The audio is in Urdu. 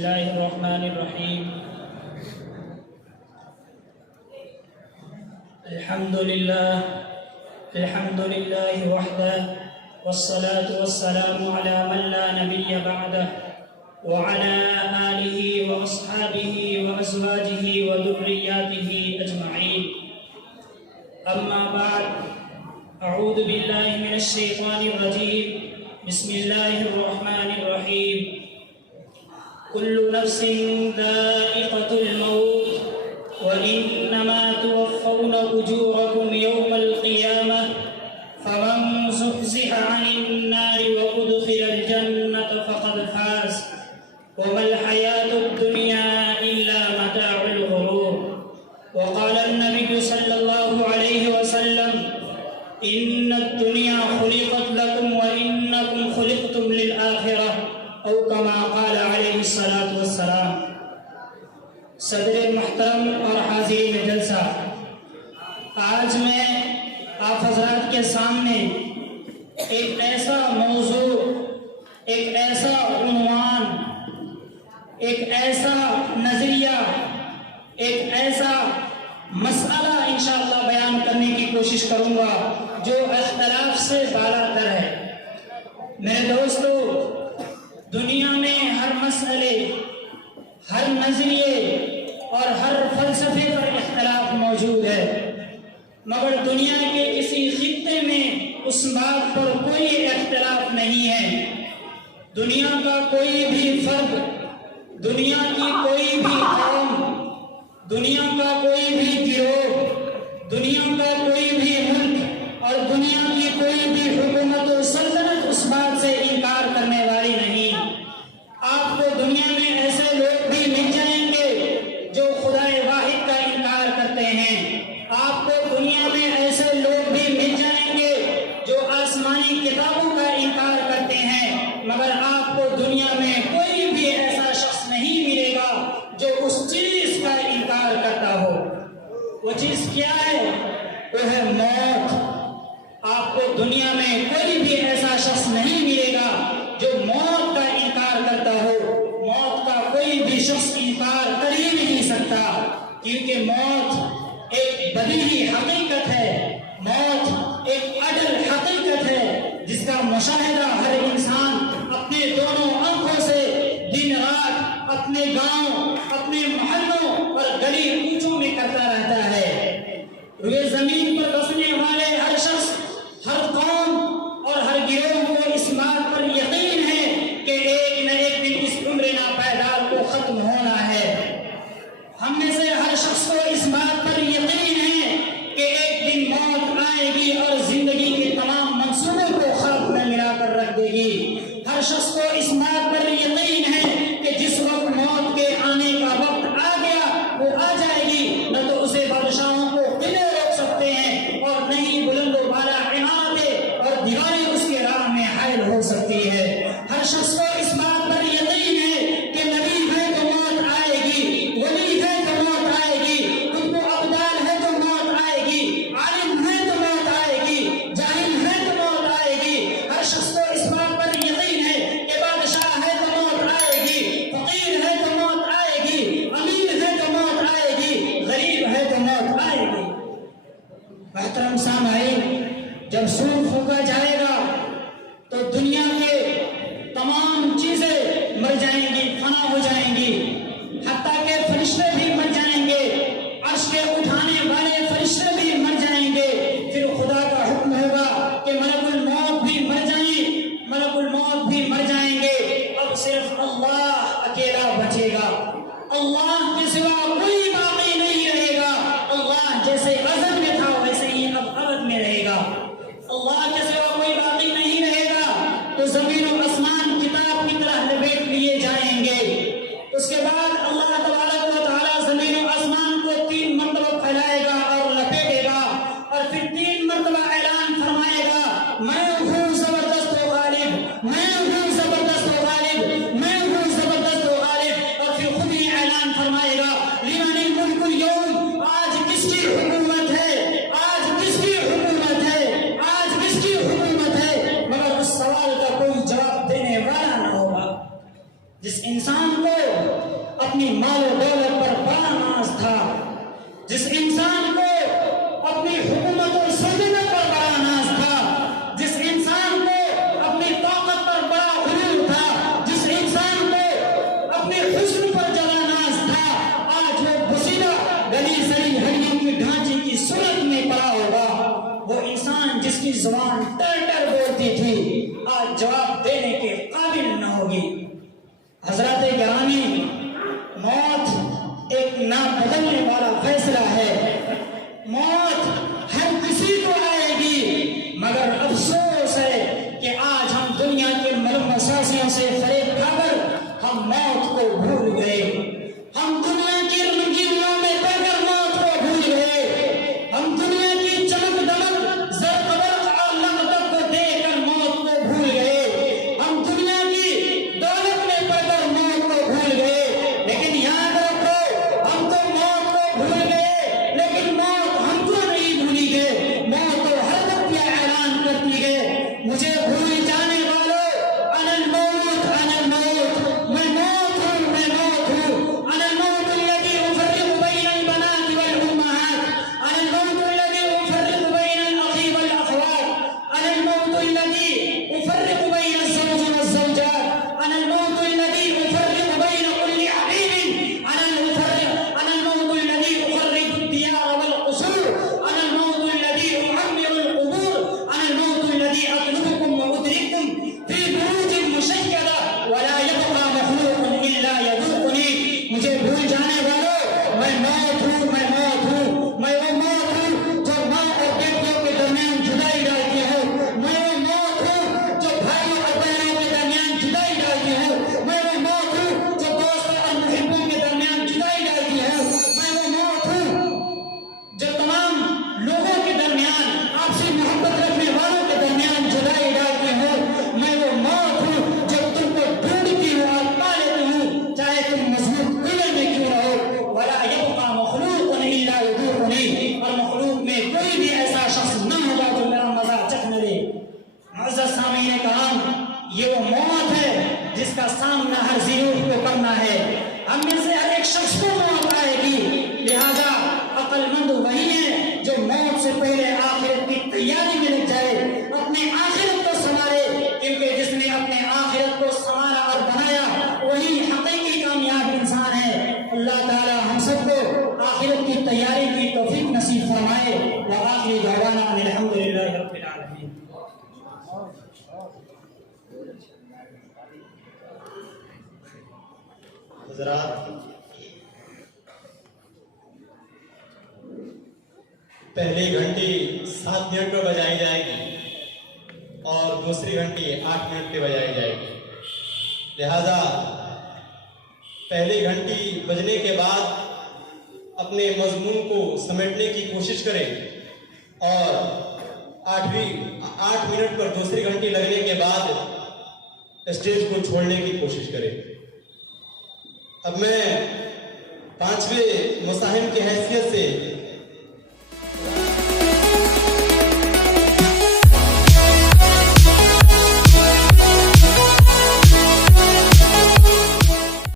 الله الرحمن الرحيم. الحمد لله وحده، والصلاة والسلام على من لا نبي بعده، وعلى آله وأصحابه وأزواجه وذرياته أجمعين. أما بعد، أعوذ بالله من الشيطان الرجيم. بسم الله الرحمن الرحيم. كل نفس ذائقة الموت وإنما توفون أجوركم يوم القيامة فمن زحزح عن النار وأدخل الجنة فقد فاز وما الحياة الدنيا إلا متاع الغرور. وقال النبي صلى الله عليه وسلم: إن الدنيا خلقت لكم وإنكم خلقتم للآخرة، او کما قال علیہ الصلاۃ والسلام. صدر محترم اور حاضرین جلسہ، آج میں آپ حضرات کے سامنے ایک ایسا موضوع، ایک ایسا عنوان، ایک ایسا نظریہ، ایک ایسا مسئلہ انشاءاللہ بیان کرنے کی کوشش کروں گا جو اختلاف سے بالا تر ہے. میرے دوستو، دنیا میں ہر مسئلے، ہر نظریے اور ہر فلسفے پر اختلاف موجود ہے، مگر دنیا کے کسی خطے میں اس بات پر کوئی اختلاف نہیں ہے. دنیا کا کوئی بھی فرد، دنیا کی کوئی بھی قوم، دنیا کا کوئی بھی گروہ، دنیا کا کوئی بھی ملک اور دنیا کی کوئی بھی حکومت و سلطنت اس بات سے انکار کرنے والی نہیں. آپ کو دنیا میں ایسے لوگ بھی مل جائیں گے جو خدا واحد کا انکار کرتے ہیں. آپ کو دنیا میں ایسے لوگ بھی مل جائیں گے جو آسمانی کتابوں کا انکار کرتے ہیں، مگر آپ کو دنیا میں کوئی بھی ایسا شخص نہیں ملے گا جو اس چیز کا انکار کرتا ہو. وہ چیز کیا ہے؟ وہ ہے موت. آپ کو دنیا میں کوئی بھی ایسا شخص نہیں ملے گا جو موت کا انکار کرتا ہو. موت کا کوئی بھی شخص انکار کر ہی نہیں سکتا، کیونکہ موت ایک بدیہی حقیقت ہے، موت ایک اڈل حقیقت ہے جس کا مشاہدہ ہر انسان اپنے دونوں آنکھوں سے دن رات اپنے گاؤں، اپنے محلوں اور گلی کوچوں میں کرتا رہتا ہے. روئے زمین پر بسنے والے ہر شخص، ہر قوم اور ہر گروہ کو اس بات پر یقین ہے کہ ایک نہ ایک دن اس عمر ناپائیدار کو ختم ہونا ہے. ہم میں سے ہر شخص کو اس بات پر یقین ہے کہ ایک دن موت آئے گی اور زندگی کے تمام منصوبوں کو خاک میں ملا کر رکھ دے گی. ہر شخص کو اس بات پر یقین ہے کہ جس وقت موت کے آنے کا وقت آ گیا وہ آ جائے گی. نہ تو اسے بادشاہوں کو قلعے روک سکتے ہیں اور نہ ہی بلند و بالا عمارتیں اور دیواریں اس کے راہ میں حائل ہو سکتی ہے. ہر شخص کو اس بات پر یقین ہے کہ نبی ہے تو موت آئے گی، ولی ہے تو موت آئے گی، قطب و ابدال ہے تو موت آئے گی، عالم ہے تو موت آئے گی، جاہل ہے تو موت آئے گی. ہر شخص کو اس بات پر یقین ہے کہ بادشاہ ہے تو موت آئے گی، فقیر ہے تو موت آئے گی، امیر ہے تو موت آئے گی، غریب ہے تو موت آئے گی. محترم سامعین، جب سور پھونکا جائے گا تو دنیا کے تمام چیزیں مر جائیں گی، فنا ہو جائیں گی، حتیٰ کہ فرشتے بھی مر جائیں گے، عرش کے اٹھانے والے فرشتے بھی مر جائیں گے. پھر خدا کا حکم ہوگا کہ ملک الموت بھی مر جائیں، ملک الموت بھی مر جائیں گے. اب صرف اللہ اکیلا بچے گا. اللہ کے سوا کوئی باقی نہیں رہے گا. اللہ جیسے ازل میں تھا ویسے ہی اب ابد میں رہے گا. اللہ کے سوا کوئی باقی نہیں رہے گا تو زمین و کی زبان ٹر ٹر بولتی تھی آج جواب دینے کے قابل نہ ہوگی۔ حضرات گرامی، موت ایک نہ بدلنے والا فیصلہ ہے۔ موت ہر کسی کو آئے گی، مگر افسوس ہے کہ آج ہم دنیا کے ملمساسیوں سے فریب کھا کر ہم موت کو بھول گئے۔ ہم دنیا کی رنگینیوں میں پڑ کر موت کو بھول گئے۔ ہم دنیا کی چمک دمک زرق برق اور لقطب کو دیکھ کر موت کو بھول گئے۔ ہم دنیا کی دولت میں پڑ کر موت کو بھول گئے۔ لیکن یاد رکھو، ہم تو موت کو بھول گئے لیکن موت ہم کو نہیں بھولی گئے۔ موت تو ہر وقت یہ اعلان کرتی ہے، مجھے بھول جانے والوں، انا الموت انا الموت، میں موت ہوں میں موت ہوں۔ انا الموت الذي افرق بين البنات والامهات، انا الموت الذي افرق بين الاخ والاخوات، انا الموت الذي افرق بين الزوج والزوجات، انا الموت الذي افرق بين كل حبيب، انا الموت الذي اخرب الديار والقصور، انا الموت الذي اعمر القبور، انا الموت الذي اطلبكم وادرككم في بروج مشيدة ولا يبقى مخلوق الا يذوقني۔ مجھے بھول جانے والوں، میں موت ہوں میں موت ہوں، میں وہ موت ہوں جو ماں اور بیٹیوں کے درمیان جدائی ڈالتی ہے، میں وہ موت ہوں جو بھائی اور بہنوں کے درمیان جدائی ڈالتی ہے، میں وہ موت ہوں جو دوستوں اور محبوں کے درمیان جدائی ڈالتی ہے، میں وہ موت ہوں جو تمام لوگوں کے درمیان آپسی محبت رکھنے والوں کے درمیان جدائی ڈالتی ہے، میں وہ موت ہوں جو تم کو ڈھونڈتی ہوں اور پا لیتی ہوں چاہے تم مضبوط قلعے میں کیوں نہ ہو۔ ولا يبقى مخلوق الا يذوقني، اور مخلوق میں کوئی بھی ایسا شخص نہ ہوگا جو میرا مزہ چکھنے لے۔ معزز سامعین کرام، یہ وہ موت ہے جس کا سامنا ہر ضرور کو کرنا ہے۔ ہم میں سے ہر ایک شخص کو موت آئے گی، لہذا عقل مند وہی ہے جو موت سے پہلے آخرت کی تیاری میں لگ جائے، اپنے آخرت کو سنوارے، کیونکہ جس نے اپنے آخرت کو سنوارا اور بنایا وہی حقیقی کامیاب انسان ہے۔ اللہ تعالی ہم سب کو آخرت کی تیاری کی توفیق نصیب فرمائے۔ وآخر دعوانا ان الحمد للہ رب العالمین۔ حضرات، پہلی گھنٹی 7 منٹ پہ بجائی جائے گی اور دوسری گھنٹی 8 منٹ پہ بجائی جائے گی، لہذا پہلی گھنٹی بجنے کے بعد اپنے مضمون کو سمیٹنے کی کوشش کریں اور 8 منٹ پر دوسری گھنٹی لگنے کے بعد اسٹیج کو چھوڑنے کی کوشش کریں۔ اب میں 5ویں مصاحب کی حیثیت سے